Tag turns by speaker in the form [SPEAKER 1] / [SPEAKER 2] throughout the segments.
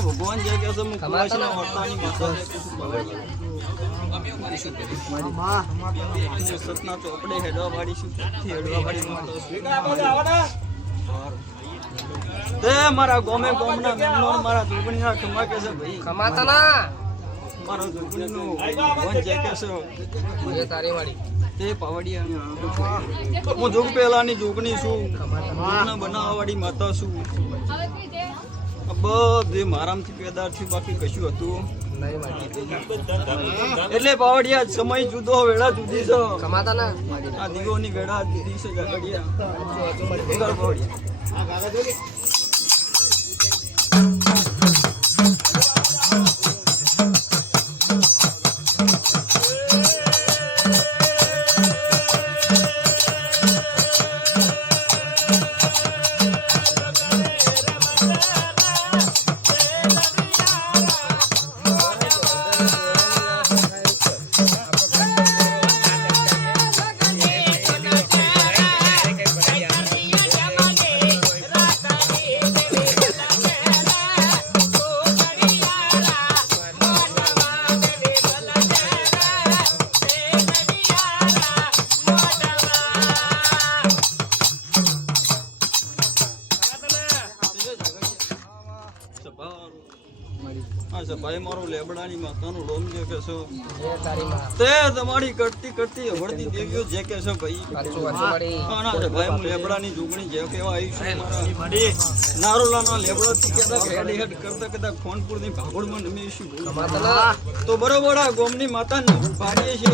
[SPEAKER 1] ભગવાન જે કે સતના ચોપડે હેડવા વાળી છું. હેડવા વાળી માતા તે મારા ગોમે ગોમના મેમનો મારા દુગણીના ખમા કે છે ભાઈ.
[SPEAKER 2] ખમાતના
[SPEAKER 1] મારો દુગણીનો ભગવાન જે કે છે
[SPEAKER 2] એ તારી વાળી
[SPEAKER 1] તે પાવડિયા હું જોગ પહેલાની જોગણી છું. માના માતા છું બધે મારામથી પેદા થયું બાકી કશું હતું એટલે પાવડિયા સમય જુદો વેળા જુદી છે
[SPEAKER 2] ખમાતના
[SPEAKER 1] આ દીવોની વેળા જુદી છે પાવડિયા. મારો લેબડાની માતાનું લોમ જે કે છે.
[SPEAKER 2] માં.
[SPEAKER 1] તે તમારી કરતી કરતી હવળતી દેવીઓ જે કે છો ભાઈ. ના, ભાઈ હું લેબડાની જોગણી જે કેવા આવી છું. લેબડા થી કદાચ હેડ હેડ કરતા કદાચ ખોનપુરની ભાગોળમાં નમી છું. તો બરોબર આ ગોમની માતાને ભાડીએ છે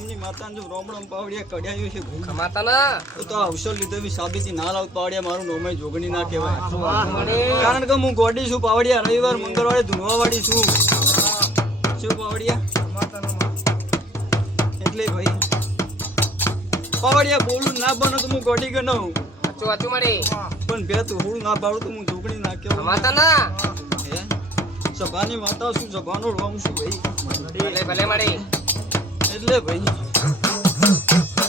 [SPEAKER 1] આ માતાને જો રોમડમ પાવડિયા કઢાયું છે ભાઈ
[SPEAKER 2] ખમાતના
[SPEAKER 1] તો તો અવસર લીધે બી સાબિતી ના લાવ પાવડિયા મારું નોમે જોગણી ના કહેવાય. કારણ કે હું ગોડી છું પાવડિયા રવિવાર મંગળવારે ધૂનવા વાળી છું. શું પાવડિયા? એટલે ભાઈ પાવડિયા બોલું ના બને તો હું ગોડી નહું
[SPEAKER 2] અચો અચો મળી
[SPEAKER 1] પણ બે તો હું ના પાડું તો હું જોગણી ના કહેવાય. હે? સભાની માતા શું સભાનો રોમ શું ભાઈ.
[SPEAKER 2] ભલે ભલે મળી
[SPEAKER 1] એટલે ભાઈ.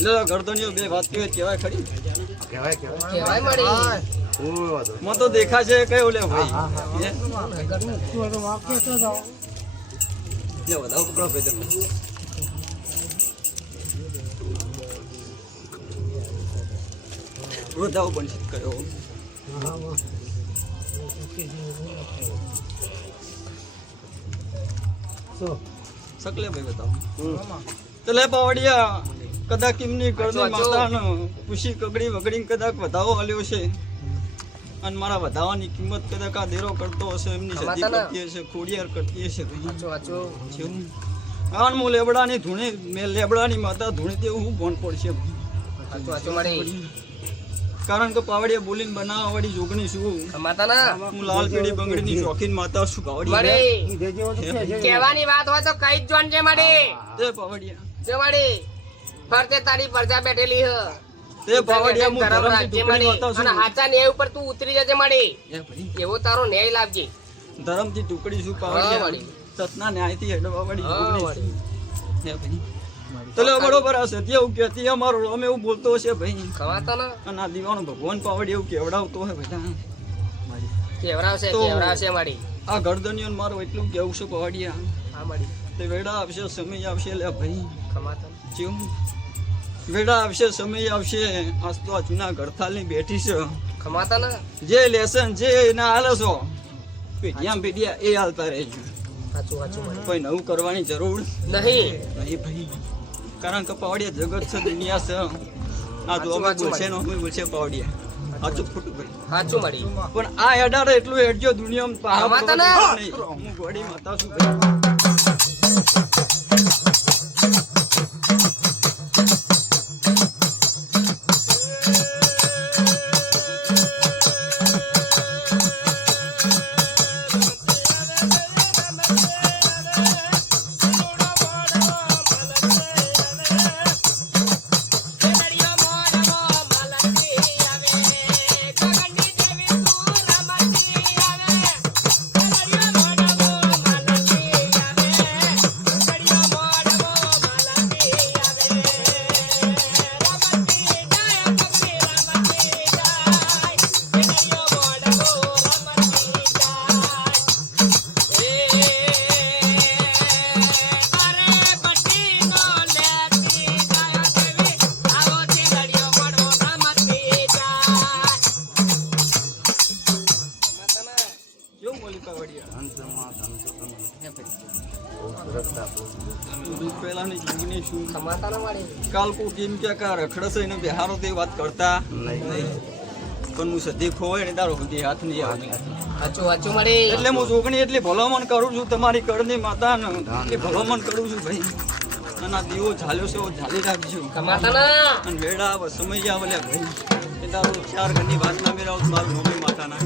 [SPEAKER 1] લે ગરદનીઓ બે વાત કહેવાય કહેવાય ખરી?
[SPEAKER 2] કહેવાય મળી.
[SPEAKER 1] મને તો દેખાશે કયો લે ભાઈ? હે? લે વધાવો કપડો કયો. સકલે ભાઈ બતાવો. તો લે પાવડિયા કદાચ એમની
[SPEAKER 2] વાંચો.
[SPEAKER 1] માતાનો ખુશી કગડી વગડીને કદાચ વધાવો આલ્યો છે. અને મારા વધાવાની કિંમત કદાચ આ દેરો કરતો હશે એમની સદી કરતી હશે ખોડિયાર કરતી હશે આન હું લેબડાની ધૂણી મેં લેબડાની માતા ધૂણી તેવું હું ભણ પડશે. કારણ કે પાવડિયા બોલીને બનાવવા વાળી જોગણી છું.
[SPEAKER 2] માતાના.
[SPEAKER 1] હું લાલ પીળી બંગડીની શોખીન માતા છું પાવડિયા.
[SPEAKER 2] કહેવાની વાત હોય તો કઈ જ જોન છે મારી.
[SPEAKER 1] તે પાવડિયા.
[SPEAKER 2] જો મળી ફરતે તારી પ્રજા બેઠેલી હ.
[SPEAKER 1] તે ભાવડિયા મુ
[SPEAKER 2] ધરમ રાજ્ય
[SPEAKER 1] છું
[SPEAKER 2] અને હાચા ન્યાય ઉપર તું ઉતરી જજે
[SPEAKER 1] માડી
[SPEAKER 2] એવો તારો ન્યાય લાવજે.
[SPEAKER 1] ધરમથી ટુકડી શું
[SPEAKER 2] હા, વળી.
[SPEAKER 1] સતના ન્યાયથી હેડવા વાળી
[SPEAKER 2] હા,
[SPEAKER 1] જોગણી
[SPEAKER 2] વળી.
[SPEAKER 1] છું. હે ભાઈ તો લે બરોબર આ સત્ય એવું કહેતી અમારો અમે એવું બોલતો છે ભાઈ.
[SPEAKER 2] ખવાતા ના.
[SPEAKER 1] અને આ દીવાનો ભગવાન પાવડી એવું કેવડાવતો હોય બધા.
[SPEAKER 2] કેવડાવશે
[SPEAKER 1] કેવડાવશે
[SPEAKER 2] કેવરાવશે
[SPEAKER 1] આ ગરદનિયો મારું એટલું કેવું છે પાવડિયા
[SPEAKER 2] હા મળી
[SPEAKER 1] તે વેડા આવશે સમય આવશે લે ભાઈ.
[SPEAKER 2] ખમાતો
[SPEAKER 1] જેવું વેડા આવશે સમય આવશે. આજ તો આ જૂના ગરથાલની બેઠી છે.
[SPEAKER 2] ખમાતા ના
[SPEAKER 1] જે લેસન જે એને હાલે છો. પેઢિયા પેઢિયા એ હાલતા
[SPEAKER 2] મળી
[SPEAKER 1] કોઈ નવું કરવાની જરૂર
[SPEAKER 2] નહીં.
[SPEAKER 1] નહીં ભાઈ. કારણ કે પાવડિયા જગત છે દુનિયા છે. આ
[SPEAKER 2] સાચું,
[SPEAKER 1] બોલશે ને બોલશે પાવડિયા. સાચું. ખોટું ભાઈ?
[SPEAKER 2] સાચું મળી
[SPEAKER 1] પણ આ એડાડે એટલું એડજો દુનિયામાં. હું ગોડી માતા છું ભાઈ. કાલ કોક એમ કે કા રખડસ એને બિહારો તે વાત કરતા નહીં પણ હું સધી ખોવાય ને તારો સુધી હાથ નહીં આવે
[SPEAKER 2] સાચું સાચું મળી
[SPEAKER 1] એટલે હું જોગણી એટલે ભલામણ કરું છું, તમારી કળની માતા એટલી ભલામણ કરું છું ભાઈ. અને દીવો ઝાલ્યો છે ઝાલી રાખજો. અને વેડા આવે, સમય આવે ભાઈ. એ તારું ચાર ઘરની વાત ના મેળાવ મારું મમ્મી માતા ના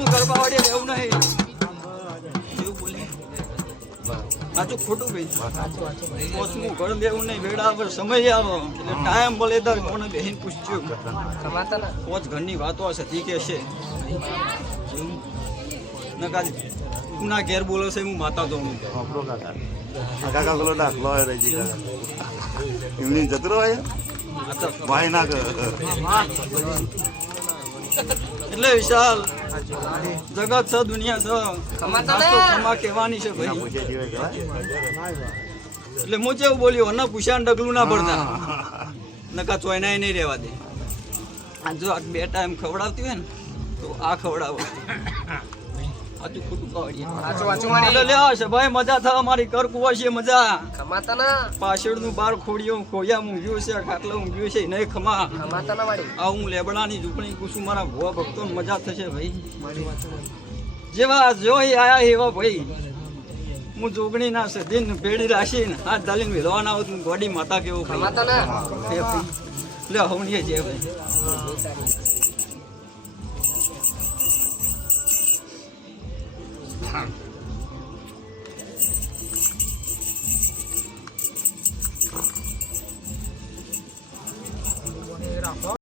[SPEAKER 1] કોદમું કરવા વાળે રહેવું નહીં. એવું બોલે. સાચું ખોટું ભાઈ? કોચમું ઘર દેવું નહીં વેડા પર સમય આવો. એટલે ટાઈમ મળે ત્યારે કોને બેહીને પૂછજો.
[SPEAKER 2] ના
[SPEAKER 1] ઘરની વાતો હશે ઠીક છે નકા ના ઘેર બોલો છે હું માતા તો હું.
[SPEAKER 3] કાકા. પેલો દાખલો હોય રજી કાકા. એમની જતરો હોય ભાઈ ના
[SPEAKER 1] એટલે વિશાલ જગત છે દુનિયા છે.
[SPEAKER 2] ને.
[SPEAKER 1] ખમા કહેવાની છે ભાઈ. એટલે હું જેવું બોલ્યો અને પૂછ્યા ડગલું ના પડતા નકા ચોયનાય નહીં રહેવા દે. આ જો આ બે ટાઈમ ખવડાવતી હોય ને તો આ ખવડાવો. સાચું ખોટું ખવડીએ
[SPEAKER 2] સાચું
[SPEAKER 1] એટલે
[SPEAKER 2] મળી
[SPEAKER 1] લે આવશે ભાઈ મજા થા મારી કર કુવા છે મજા.
[SPEAKER 2] ખમાતા ના
[SPEAKER 1] પાછળનું બાર ખોડિયું ખોયા ઊંઘ્યું છે ખાટલો ઊંઘ્યું છે નહીં ખમા.
[SPEAKER 2] ખમાતા ના વાળી
[SPEAKER 1] આ હું લેબડાની ઝૂંપણી કુસુમ મારા ભુવા ભક્તો મજા થશે ભાઈ. જેવા જોઈ આયા એવા ભાઈ. હું જોગણી ના સધીન ભેડી રાખીને હાથ ધાલીને વેલવાના આવું ગોડી માતા કેવું
[SPEAKER 2] ખમાતા ના
[SPEAKER 1] લે હવણીએ છે ભાઈ.